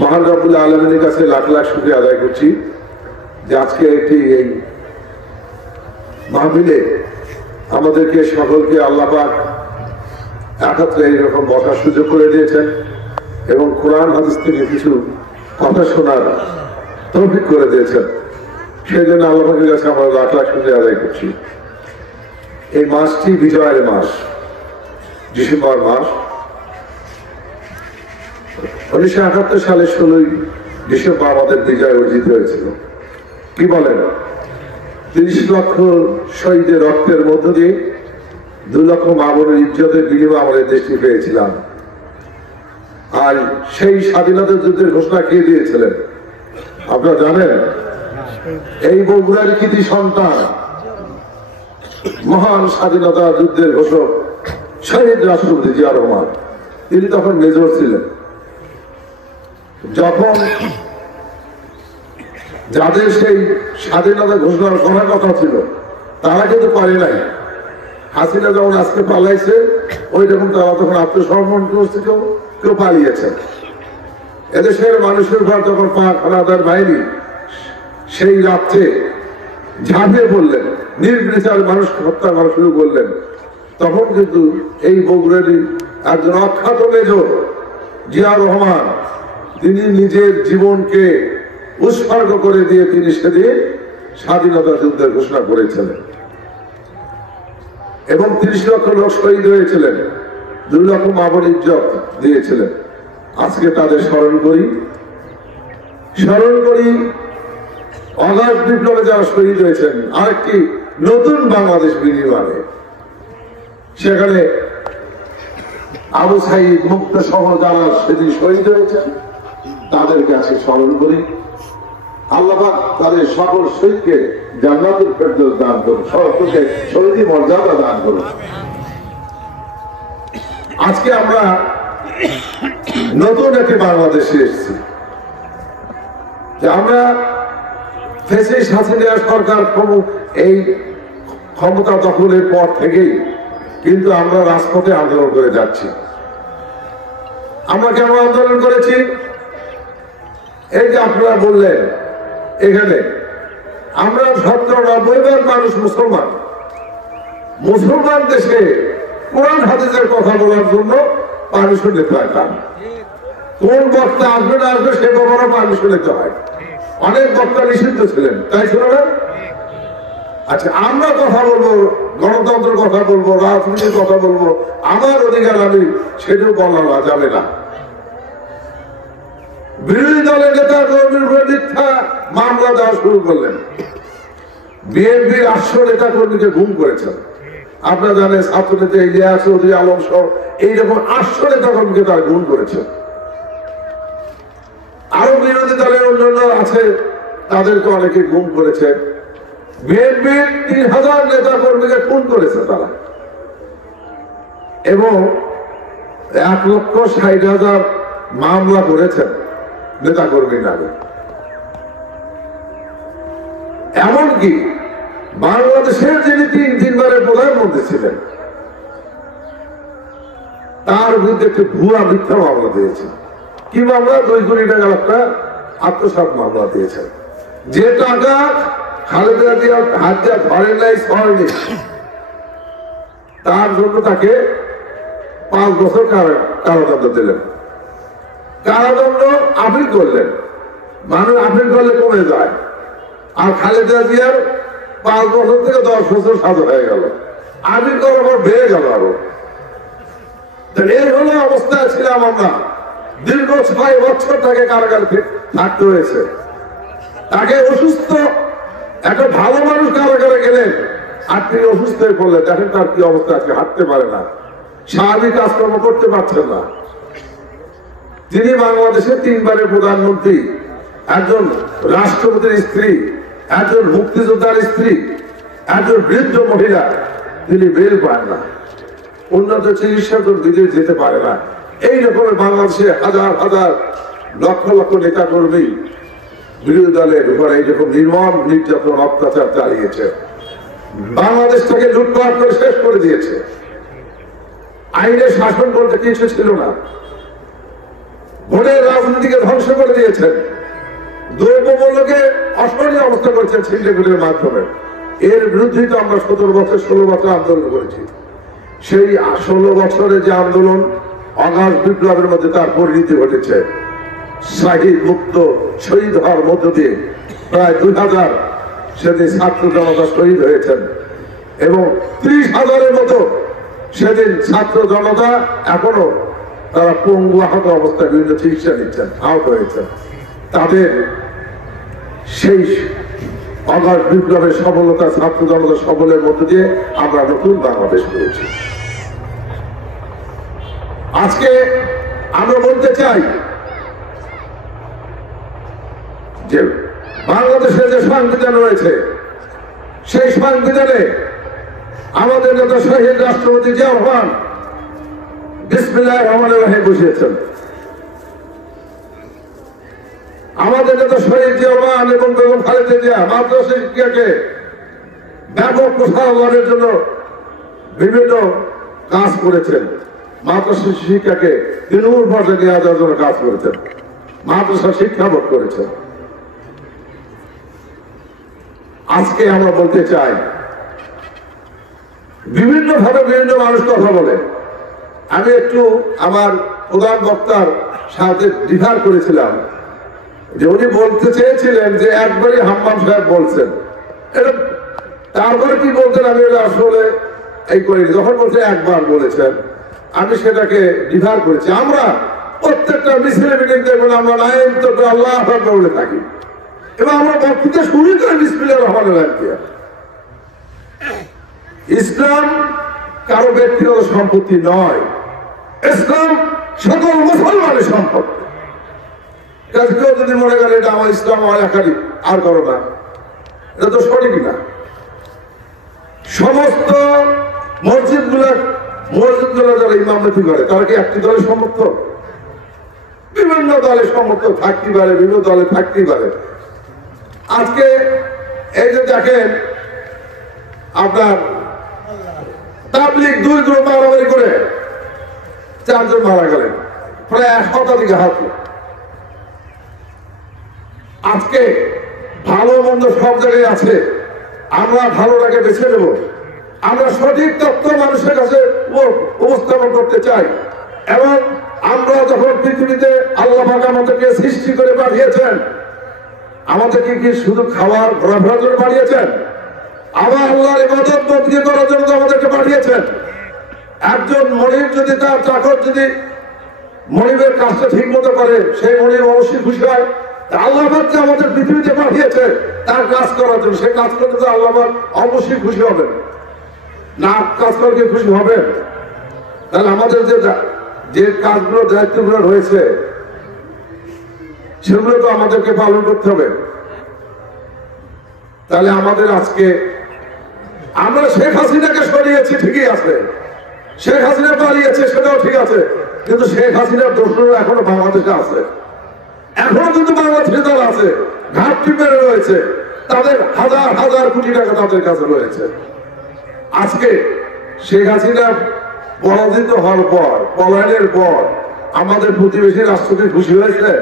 মহান রব্বুল আলামিনের কাছে লাখ লাখ শুকরিয়া আদায় করছি যে আজকে একটি এই মাহফিলে আমাদেরকে সকলকে আল্লাহ পাক একত্রে এইরকম বসার সুযোগ করে দিয়েছেন এবং কোরআন হাদিস থেকে কিছু কথা শোনার তৌফিক করে দিয়েছেন। সেই জন্য আল্লাহ পাকের কাছে আমরা লাখ লাখ শুকরিয়া আদায় করছি। এই মাসটি বিজয়ের মাস, ডিসেম্বর মাস। 1971 সালে 16 ডিসেম্বর আমাদের বিজয় অর্জিত হয়েছিল। কি বলেন? 30 লক্ষ শহীদের রক্তের মধ্য দিয়ে 2 লক্ষ মা-বোনের ইজ্জতের বিনিময়ে আমাদের দেশটি পেয়েছিলাম। আর সেই স্বাধীনতা যুদ্ধের ঘোষণা কে দিয়েছিলেন আপনারা জানেন? এই বগুড়ার কৃতি সন্তান, মহান স্বাধীনতা যুদ্ধের ঘোষক শহীদ রাষ্ট্রপতি জিয়া রহমান। তিনি তখন মেজর ছিলেন। যখন যাদের সেই স্বাধীনতা ঘোষণা করার কথা ছিল তারা কিন্তু পারে নাই। হাসিনা যখন আজকে পালাইছে ওই রকম তারা তখন আত্মসমর্পণ করছে, কেউ পালিয়েছে। এদেশের মানুষের উপর যখন পাক হানাদার বাহিনী সেই রাত্রে ঝাঁপিয়ে পড়লেন, নির্বিচার মানুষ হত্যা করা শুরু করলেন, তখন কিন্তু এই বগুড়ারই একজন অখ্যাত মেজর জিয়া রহমান তিনি নিজের জীবনকে উৎসর্গ করে দিয়ে তিনি সেদিন স্বাধীনতা যুদ্ধের ঘোষণা করেছিলেন এবং 30 লক্ষ লোক শহীদ হয়েছিলেন, 2 লক্ষ মা-বোন ইজ্জত দিয়েছিলেন। আজকে তাদের স্মরণ করি অগাস্ট বিপ্লবে যারা শহীদ হয়েছেন আরেকটি নতুন বাংলাদেশ বিনির্মাণে। সেখানে আবু সাইদ মুক্ত সহ যারা সেদিন শহীদ হয়েছেন তাদের কাছে স্মরণ করি। আল্লাহ পাক তাদের সকল শহীদকে জান্নাতুল ফেরদৌস দান করুন, সকলকে শহীদি মর্যাদা দান করুন। আজকে আমরা নতুন একটি বাংলাদেশে এসেছি যে আমরা ফ্যাসিস্ট হাসিনা সরকার এই ক্ষমতা দখলের পর থেকেই কিন্তু আমরা রাজপথে আন্দোলন করে যাচ্ছি। আমরা কেন আন্দোলন করেছি? এই যে আপনারা বললেন এখানে আমরা 90% মানুষ মুসলমান দেশে কোরআন হাদিসের কথা বলার জন্য পারমিশন নিতে হয়। কোন বক্তা আসবে না আসবে সে ব্যাপারে পারমিশন নিতে হয়। অনেক বক্তা নিষিদ্ধ ছিলেন, তাই ছিল না? আচ্ছা, আমরা কথা বলবো, গণতন্ত্রের কথা বলবো, রাজনীতির কথা বলবো, আমার অধিকার আমি সেটাও বলা যাবে না। বিরোধী দলের নেতা কর্মীর উপরে মিথ্যা মামলা দেওয়া শুরু করলেন। বিএনপির 800 নেতা কর্মীকে গুম করেছেন। আপনারা জানেন ছাত্রনেতা ইলিয়াস চৌধুরী আলম সহ এইরকম 800 নেতা কর্মীকে তারা গুম করেছে। আরো বিরোধী দলের অন্যান্য আছে, তাদেরকে অনেকে গুম করেছে। বিএনপির 3000 নেতা কর্মীকে খুন করেছে তারা এবং 1,60,000 মামলা করেছেন নেতা কর্মীর নামে। এমনকি বাংলাদেশের যিনি 3 প্রধানমন্ত্রী ছিলেন তার বিরুদ্ধে একটি ভুয়া মিথ্যা মামলা দিয়েছে। কি মামলা? 2 কোটি টাকা একটা আত্মসাৎ মামলা দিয়েছেন। যে টাকা খালেদা জিয়া হাত দিয়া ধরে নাই, ছড়েনি, তার জন্য তাকে 5 বছর কারাদণ্ড দিলেন। কারাদণ্ড আপিল করলেন, মানুষ আপিল করলে কমে যায়। আর খালেদা জিয়ার 5 বছর থেকে 10 বছর সাজা হয়ে গেল, আপিল করার পর বেড়ে গেল আরো। এই হলো অবস্থায় ছিলাম আমরা। দীর্ঘ 6 বছর তাকে কারাগারে থাকতে হয়েছে। তাকে অসুস্থ একটা ভালো মানুষ কারাগারে গেলেন আর তিনি অসুস্থ হয়ে পড়লেন। দেখেন তার কি অবস্থা, আজকে হাঁটতে পারে না, স্বাভাবিক কাজকর্ম করতে পারছেন না। তিনি বাংলাদেশের 3 প্রধানমন্ত্রী, একজন রাষ্ট্রপতির স্ত্রী, একজন মুক্তিযোদ্ধার স্ত্রী, একজন বৃদ্ধ মহিলা, তিনি বেল পান না, উন্নত চিকিৎসার জন্য বিদেশ যেতে পারে না। এই রকমের বাংলাদেশে হাজার হাজার লক্ষ লক্ষ নেতা কর্মী বিরোধী দলের উপর এইরকম নির্মম নির্যাতন অত্যাচার চালিয়েছে। বাংলাদেশটাকে লুটপাট করে শেষ করে দিয়েছে। আইনের শাসন বলতে কিছু ছিল না। ভোটের রাজনীতিকে ধ্বংস করে দিয়েছেন, দ্রব্যমূল্যকে অসহনীয় অবস্থা করেছেন সিন্ডিকেটের মাধ্যমে। এর বিরুদ্ধে তো আমরা 17 বছর 16 বছর আন্দোলন করেছি। সেই 16 বছরে যে আন্দোলন, অগাস্ট বিপ্লবের মধ্যে তার পরিণতি ঘটেছে। শাহীদ মুক্ত শহীদ হওয়ার মধ্য দিয়ে প্রায় 2000 সেদিন ছাত্র জনতা শহীদ হয়েছেন এবং 30,000-এর মতো সেদিন ছাত্র জনতা এখনো তারা পঙ্গু আহত অবস্থায় বিভিন্ন চিকিৎসা নিচ্ছেন, আহত হয়েছেন। তাদের সেই অগাস্ট বিপ্লবের সফলতা, ছাত্র জনতা সফলের মধ্য দিয়ে আমরা নতুন বাংলাদেশ পেয়েছি। আজকে আমরা বলতে চাই যে বাংলাদেশের যে সংবিধান রয়েছে, সেই সংবিধানে আমাদের নেতা শহীদ রাষ্ট্রপতি জিয়া রহমান বিসমিল্লাহির রহমানির রহিম বসিয়েছেন। আমাদের নেতা শহীদ জিয়া রহমান এবং বেগম খালেদা জিয়া মাদ্রাসা শিক্ষাকে ব্যাপক প্রসারের জন্য বিভিন্ন কাজ করেছেন। মাদ্রাসা শিক্ষাকে তৃণমূল পর্যায়ে নিয়ে যাওয়ার জন্য কাজ করেছেন, মাদ্রাসা শিক্ষা বোর্ড করেছেন। আজকে আমরা বলতে চাই, বিভিন্ন ভাবে বিভিন্ন মানুষ কথা বলে। আমি একটু আমার প্রধান বক্তার সাথে ডিফার করেছিলাম যে উনি বলতে চেয়েছিলেন যে একবারই হাম্মাম সাহেব বলছেন, এটা তারপরে কি বলতেন আমি আসলে এই করিনি। যখন বলছে একবার বলেছেন, আমি সেটাকে ডিফার করেছি। আমরা প্রত্যেকটা মিছিলে মিটিং দেখবেন আমরা নাইন তো আল্লাহ বলে থাকি এবং আমরা বক্তৃতা শুরু করি বিসমিল্লাহির রহমানির রহিম দিয়ে। ইসলাম কারো ব্যক্তিগত সম্পত্তি নয়, ইসলাম সকল মুসলমানের সম্পত্তি। কেউ যদি মনে করে এটা আমার ইসলাম আমার একাধিক আর করো না, এটা তো সঠিক না। সমস্ত মসজিদগুলো যারা ইমামতি করে তারা কি একটি দলের সমর্থক? বিভিন্ন দলের সমর্থক থাকতেই পারে, বিভিন্ন দলে থাকতেই পারে। আজকে এই যে দেখেন আপনার তাবলীগ 2 গ্রুপ মারামারি করে 4 জন মারা গেলেন, প্রায় 1 শতাধিক আহত। আজকে ভালো মন্দ সব জায়গায় আছে, আমরা ভালোটাকে বেছে নেব। আমরা সঠিক তথ্য মানুষের কাছে উপস্থাপন করতে চাই এবং আমরা যখন পৃথিবীতে আল্লাহ পাক আমাদেরকে সৃষ্টি করে পাঠিয়েছেন, আমাদেরকে কি শুধু খাওয়ার ঘোরাফেরার জন্য পাঠিয়েছেন? আবার আল্লাহর ইবাদত বন্দী করার জন্য আমাদেরকে পাঠিয়েছেন। একজন মনিব যদি তার চাকর যদি মনিবের কাজটা ঠিক মতো করে, সেই মনিব অবশ্যই খুশি হয়। আল্লাহ পাক যে আমাদের পৃথিবীতে পাঠিয়েছে তার কাজ করার জন্য, সেই কাজ করতে তো আল্লাহ পাক অবশ্যই খুশি হবেন না? কাজ করলে খুশি হবেন? তাহলে আমাদের যে কাজগুলো দায়িত্বগুলো রয়েছে সেগুলো তো আমাদেরকে পালন করতে হবে। তাহলে আমাদের আজকে আমরা শেখ হাসিনাকে সরিয়েছি, ঠিকই আছে, শেখ হাসিনা পালিয়েছে সেটাও ঠিক আছে, কিন্তু শেখ হাসিনার দোষরও এখনো বাংলাদেশে আছে, এখনো কিন্তু বাংলাদেশে যারা আছে ঘাটতি পেরে রয়েছে, তাদের হাজার হাজার কোটি টাকা তাদের কাছে রয়েছে। আজকে শেখ হাসিনা পরাজিত হওয়ার পর, পলায়নের পর আমাদের প্রতিবেশী রাষ্ট্রটি খুশি হয়েছে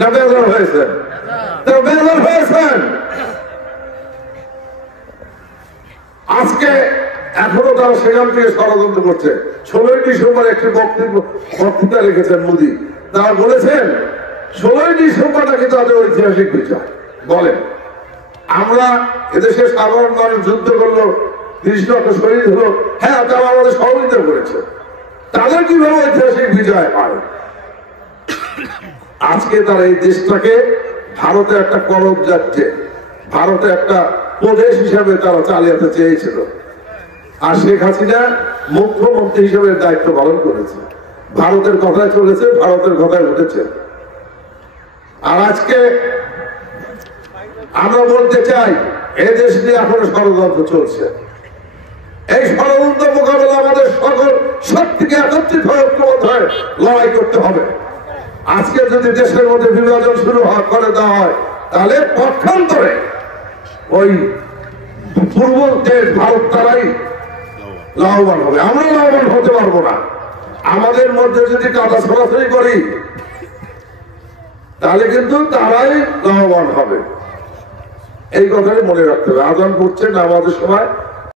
না বেজার হয়েছে? বেজার হয়েছেন। আজকে এখনো তারা সেখান থেকে ষড়যন্ত্র করছে। 16ই ডিসেম্বর একটি বক্তৃতা রেখেছেন মোদী, তারা বলেছেন 16ই ডিসেম্বর নাকি তাদের ঐতিহাসিক বিষয়। বলেন, আমরা এদেশের সাধারণ মানুষ যুদ্ধ করলো, 30 লক্ষ শহীদ হলো, হ্যাঁ তারা আমাদের সহযোগিতা করেছে, তাদের কিভাবে ঐতিহাসিক বিজয় হয়? আজকে তারা এই দেশটাকে ভারতে একটা কলম যাচ্ছে, ভারতে একটা প্রদেশ হিসাবে তারা চালিয়ে চেয়েছিল, আর শেখ হাসিনা মুখ্যমন্ত্রী হিসেবে দায়িত্ব পালন করেছে, ভারতের কথায় চলেছে, ভারতের কথায় উঠেছে। আর আজকে আমরা বলতে চাই এই দেশ নিয়ে এখনো ষড়যন্ত্র চলছে। এই ষড়যন্ত্র মোকাবেলা আমাদের সকল শক্তিকে একত্রিত হয়ে লড়াই করতে হবে। আজকে যদি দেশের মধ্যে বিভাজন শুরু করে দেওয়া হয়, তাহলে পক্ষান্তরে ওই পূর্ব দেশ ভারত তারাই লাভবান হবে, আমরা লাভবান হতে পারবো না। আমাদের মধ্যে যদি কাদা ছড়াছড়ি করি, তাহলে কিন্তু তারাই লাভবান হবে। এই কথাটি মনে রাখতে হবে। আজান পড়ছে নামাজের সময়